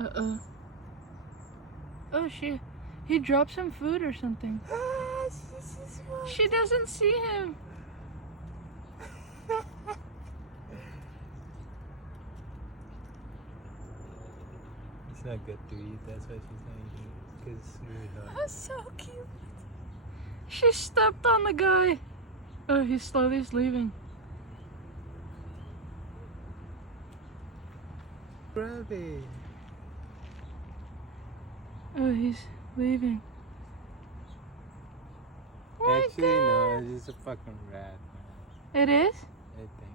Uh-oh. Oh, he dropped some food or something. She doesn't see him. It's not good to eat, that's why she's not eating it, because it's really hard. That's so cute. She stepped on the guy. Oh, he's slowly leaving. Grab it. Oh, he's leaving. Oh my Actually, God. no, it's just a fucking rat, man. It is? I think.